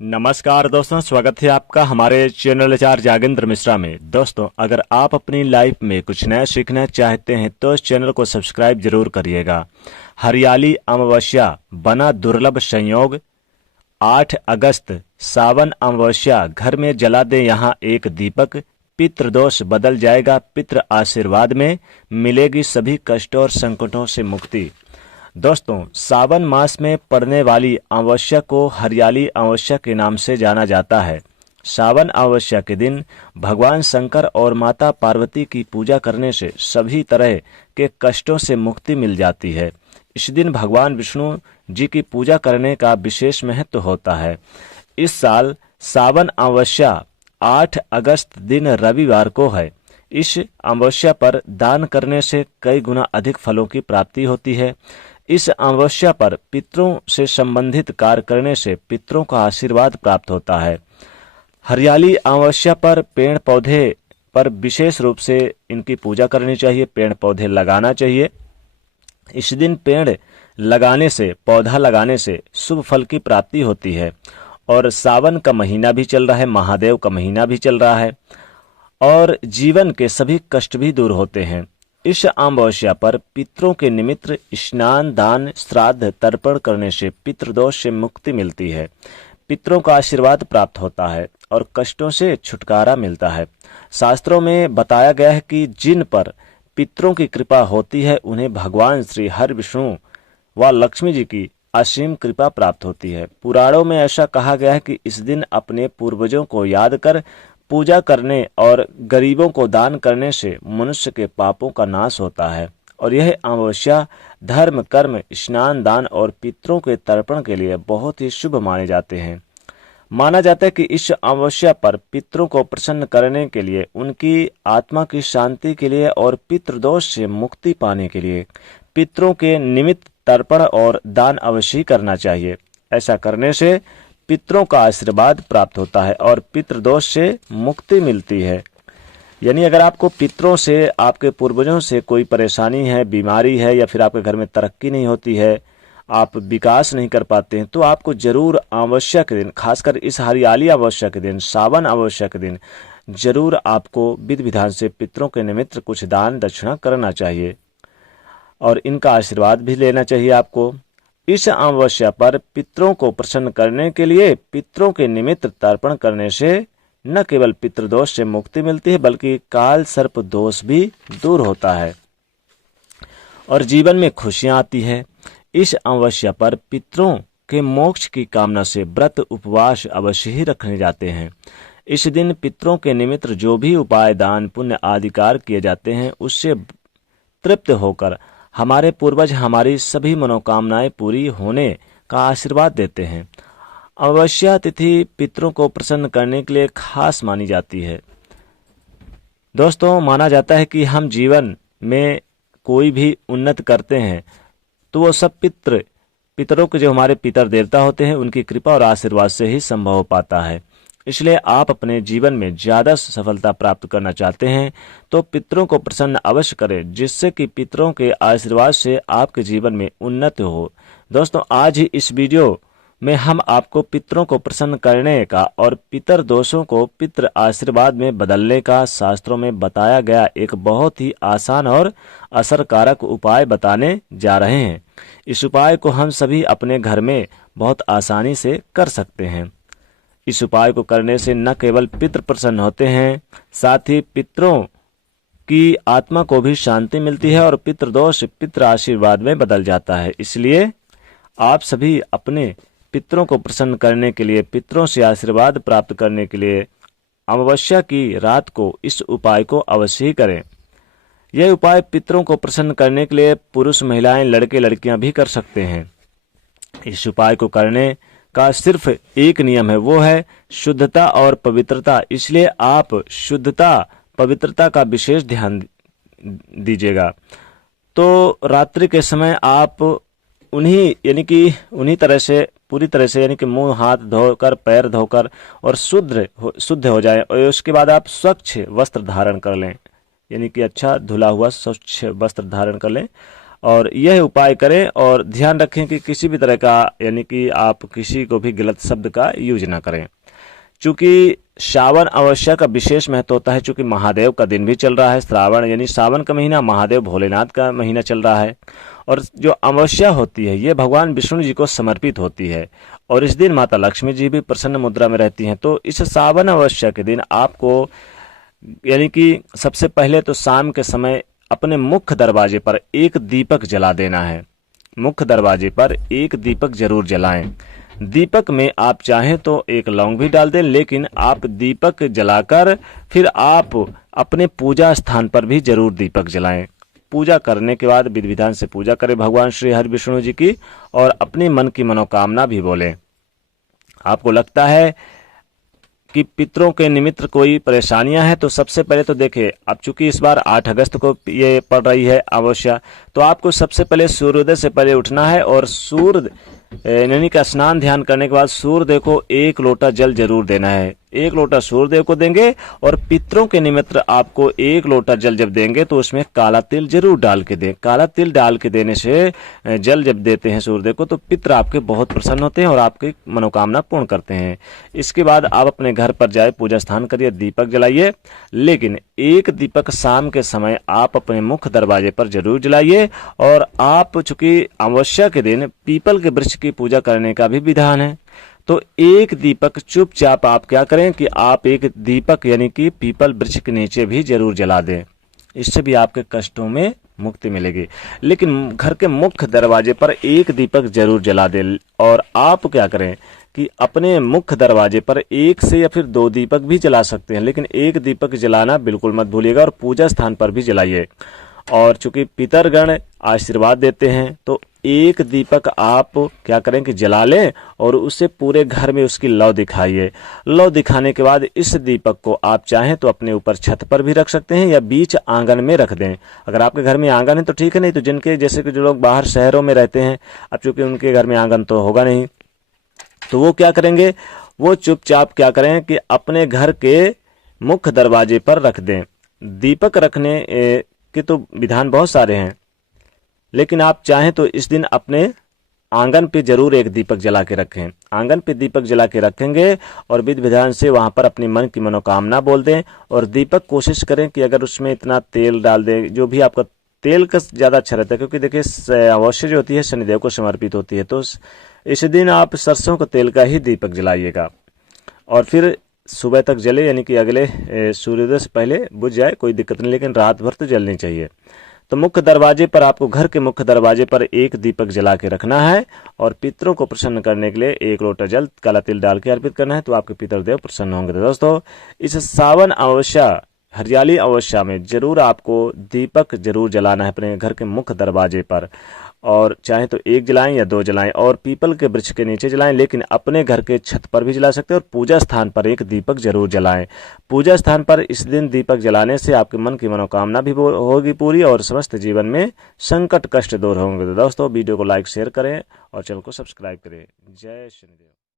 नमस्कार दोस्तों, स्वागत है आपका हमारे चैनल आचार्य जागेंद्र मिश्रा में। दोस्तों, अगर आप अपनी लाइफ में कुछ नया सीखना चाहते हैं तो इस चैनल को सब्सक्राइब जरूर करिएगा। हरियाली अमावस्या बना दुर्लभ संयोग। 8 अगस्त सावन अमावस्या, घर में जला दे यहाँ एक दीपक। पितृदोष बदल जाएगा पितृ आशीर्वाद में, मिलेगी सभी कष्टों और संकटों से मुक्ति। दोस्तों, सावन मास में पड़ने वाली अमावस्या को हरियाली अमावस्या के नाम से जाना जाता है। सावन अमावस्या के दिन भगवान शंकर और माता पार्वती की पूजा करने से सभी तरह के कष्टों से मुक्ति मिल जाती है। इस दिन भगवान विष्णु जी की पूजा करने का विशेष महत्व होता है। इस साल सावन अमावस्या 8 अगस्त दिन रविवार को है। इस अमावस्या पर दान करने से कई गुना अधिक फलों की प्राप्ति होती है। इस अमावस्या पर पितरों से संबंधित कार्य करने से पितरों का आशीर्वाद प्राप्त होता है। हरियाली अमावस्या पर पेड़ पौधे पर विशेष रूप से इनकी पूजा करनी चाहिए, पेड़ पौधे लगाना चाहिए। इस दिन पेड़ लगाने से, पौधा लगाने से शुभ फल की प्राप्ति होती है। और सावन का महीना भी चल रहा है, महादेव का महीना भी चल रहा है और जीवन के सभी कष्ट भी दूर होते हैं। इस अमावस्या पर पितरों के निमित्त स्नान, दान, श्राद्ध, तर्पण करने से पितृदोष से मुक्ति मिलती है, पितरों का आशीर्वाद प्राप्त होता है और कष्टों से छुटकारा मिलता है। शास्त्रों में बताया गया है कि जिन पर पितरों की कृपा होती है उन्हें भगवान श्री हरि विष्णु व लक्ष्मी जी की असीम कृपा प्राप्त होती है। पुराणों में ऐसा कहा गया है कि इस दिन अपने पूर्वजों को याद कर पूजा करने और गरीबों को दान करने से मनुष्य के पापों का नाश होता है। और यह अमावस्या धर्म, कर्म, स्नान, दान और पितरों के तर्पण के लिए बहुत ही शुभ माने जाते हैं। माना जाता है कि इस अमावस्या पर पितरों को प्रसन्न करने के लिए, उनकी आत्मा की शांति के लिए और पितृदोष से मुक्ति पाने के लिए पितरों के निमित्त तर्पण और दान अवश्य करना चाहिए। ऐसा करने से पितरों का आशीर्वाद प्राप्त होता है और पितृदोष से मुक्ति मिलती है। यानी अगर आपको पितरों से, आपके पूर्वजों से कोई परेशानी है, बीमारी है या फिर आपके घर में तरक्की नहीं होती है, आप विकास नहीं कर पाते हैं, तो आपको जरूर अमावस्या के दिन, खासकर इस हरियाली अमावस्या के दिन, सावन अमावस्या के दिन जरूर आपको विधि विधान से पितरों के निमित्त कुछ दान दक्षिणा करना चाहिए और इनका आशीर्वाद भी लेना चाहिए आपको। इस अमावस्या पर पितरों को प्रसन्न करने के लिए पितरों के निमित्त तर्पण करने से न केवल पितृदोष से मुक्ति मिलती है बल्कि काल सर्प दोष भी दूर होता है और जीवन में खुशियां आती है। इस अमावस्या पर पितरों के मोक्ष की कामना से व्रत, उपवास अवश्य ही रखने जाते हैं। इस दिन पितरों के निमित्त जो भी उपाय, दान, पुण्य आदि कार्य किए जाते हैं उससे तृप्त होकर हमारे पूर्वज हमारी सभी मनोकामनाएं पूरी होने का आशीर्वाद देते हैं। अमावस्या तिथि पितरों को प्रसन्न करने के लिए खास मानी जाती है। दोस्तों, माना जाता है कि हम जीवन में कोई भी उन्नत करते हैं तो वो सब पितरों के, जो हमारे पितर देवता होते हैं, उनकी कृपा और आशीर्वाद से ही संभव हो पाता है। इसलिए आप अपने जीवन में ज्यादा सफलता प्राप्त करना चाहते हैं तो पितरों को प्रसन्न अवश्य करें, जिससे कि पितरों के आशीर्वाद से आपके जीवन में उन्नति हो। दोस्तों, आज ही इस वीडियो में हम आपको पितरों को प्रसन्न करने का और पितर दोषों को पितृ आशीर्वाद में बदलने का शास्त्रों में बताया गया एक बहुत ही आसान और असरकारक उपाय बताने जा रहे हैं। इस उपाय को हम सभी अपने घर में बहुत आसानी से कर सकते हैं। इस उपाय को करने से न केवल पितृ प्रसन्न होते हैं, साथ ही पितरों की आत्मा को भी शांति मिलती है और पितृदोष पितृ आशीर्वाद में बदल जाता है। इसलिए आप सभी अपने पितरों को प्रसन्न करने के लिए, पितरों से आशीर्वाद प्राप्त करने के लिए अमावस्या की रात को इस उपाय को अवश्य ही करें। यह उपाय पितरों को प्रसन्न करने के लिए पुरुष, महिलाएं, लड़के, लड़कियां भी कर सकते हैं। इस उपाय को करने का सिर्फ एक नियम है, वो है शुद्धता और पवित्रता। इसलिए आप शुद्धता, पवित्रता का विशेष ध्यान दीजिएगा। तो रात्रि के समय आप उन्हीं तरह से, पूरी तरह से, यानी कि मुंह हाथ धोकर, पैर धोकर और शुद्ध हो जाएं और उसके बाद आप स्वच्छ वस्त्र धारण कर लें, यानी कि अच्छा धुला हुआ स्वच्छ वस्त्र धारण कर लें और यह उपाय करें और ध्यान रखें कि किसी भी तरह का यानी कि आप किसी को भी गलत शब्द का यूज ना करें। चूंकि श्रावण अमावस्या का विशेष महत्व होता है, चूंकि महादेव का दिन भी चल रहा है, श्रावण यानी सावन का महीना महादेव भोलेनाथ का महीना चल रहा है, और जो अमावस्या होती है ये भगवान विष्णु जी को समर्पित होती है, और इस दिन माता लक्ष्मी जी भी प्रसन्न मुद्रा में रहती हैं। तो इस सावन अमावस्या के दिन आपको यानी कि सबसे पहले तो शाम के समय अपने मुख्य दरवाजे पर एक दीपक जला देना है। मुख्य दरवाजे पर एक दीपक जरूर जलाएं। दीपक में आप चाहें तो एक लौंग भी डाल दें, लेकिन आप दीपक जलाकर फिर आप अपने पूजा स्थान पर भी जरूर दीपक जलाएं। पूजा करने के बाद विधि विधान से पूजा करें भगवान श्री हरि विष्णु जी की, और अपने मन की मनोकामना भी बोलें। आपको लगता है कि पितरों के निमित्त कोई परेशानियां हैं, तो सबसे पहले तो देखिए, अब चूंकि इस बार 8 अगस्त को ये पड़ रही है अमावस्या, तो आपको सबसे पहले सूर्योदय से पहले उठना है, और सूर्य यानी का स्नान ध्यान करने के बाद सूर्यदेव को 1 लोटा जल जरूर देना है। 1 लोटा सूर्यदेव को देंगे, और पितरों के निमित्त आपको 1 लोटा जल जब देंगे तो उसमें काला तिल जरूर डाल के दें। काला तिल डाल के देने से जल जब देते हैं सूर्यदेव को तो पितर आपके बहुत प्रसन्न होते हैं और आपकी मनोकामना पूर्ण करते हैं। इसके बाद आप अपने घर पर जाए, पूजा स्थान करिए, दीपक जलाइए, लेकिन एक दीपक शाम के समय आप अपने मुख्य दरवाजे पर जरूर जलाइए। और आप चूंकि अमावस्या के दिन पीपल के वृक्ष की पूजा करने का भी विधान है, तो एक दीपक चुपचाप आप क्या करें कि आप एक दीपक यानी कि पीपल वृक्ष के नीचे भी जरूर जला दें। इससे भी आपके कष्टों में मुक्ति मिलेगी। लेकिन घर के मुख्य दरवाजे पर एक दीपक जरूर जला दें, और आप क्या करें कि अपने मुख्य दरवाजे पर 1 से या फिर 2 दीपक भी जला सकते हैं, लेकिन एक दीपक जलाना बिल्कुल मत भूलिएगा, और पूजा स्थान पर भी जलाइए। और चूंकि पितरगण आशीर्वाद देते हैं, तो एक दीपक आप क्या करें कि जला लें और उसे पूरे घर में उसकी लौ दिखाइए। लौ दिखाने के बाद इस दीपक को आप चाहें तो अपने ऊपर छत पर भी रख सकते हैं या बीच आंगन में रख दें। अगर आपके घर में आंगन है तो ठीक है, नहीं तो जिनके जैसे कि जो लोग बाहर शहरों में रहते हैं, अब चूंकि उनके घर में आंगन तो होगा नहीं, तो वो क्या करेंगे, वो चुपचाप क्या करें कि अपने घर के मुख्य दरवाजे पर रख दें। दीपक रखने के तो विधान बहुत सारे हैं, लेकिन आप चाहें तो इस दिन अपने आंगन पे जरूर एक दीपक जला के रखें। आंगन पे दीपक जला के रखेंगे और विधि विधान से वहां पर अपनी मन की मनोकामना बोल दें। और दीपक कोशिश करें कि अगर उसमें इतना तेल डाल दें, जो भी आपका तेल का ज्यादा अच्छा रहता है, क्योंकि देखिए अमावस्या जो होती है शनिदेव को समर्पित होती है, तो इस दिन आप सरसों के तेल का ही दीपक जलाइएगा, और फिर सुबह तक जले, यानी कि अगले सूर्योदय से पहले बुझ जाए, कोई दिक्कत नहीं, लेकिन रात भर तो जलनी चाहिए। तो मुख्य दरवाजे पर आपको घर के मुख्य दरवाजे पर एक दीपक जला के रखना है, और पितरों को प्रसन्न करने के लिए 1 लोटा जल काला तिल डाल के अर्पित करना है, तो आपके पितरदेव प्रसन्न होंगे। तो दोस्तों, इस सावन अमावस्या हरियाली अमावस्या में जरूर आपको दीपक जरूर जलाना है अपने घर के मुख्य दरवाजे पर, और चाहे तो 1 जलाएं या 2 जलाएं, और पीपल के वृक्ष के नीचे जलाएं, लेकिन अपने घर के छत पर भी जला सकते हैं, और पूजा स्थान पर एक दीपक जरूर जलाएं। पूजा स्थान पर इस दिन दीपक जलाने से आपके मन की मनोकामना भी होगी पूरी, और समस्त जीवन में संकट कष्ट दूर होंगे। तो दोस्तों, वीडियो को लाइक शेयर करें और चैनल को सब्सक्राइब करें। जय शनिदेव।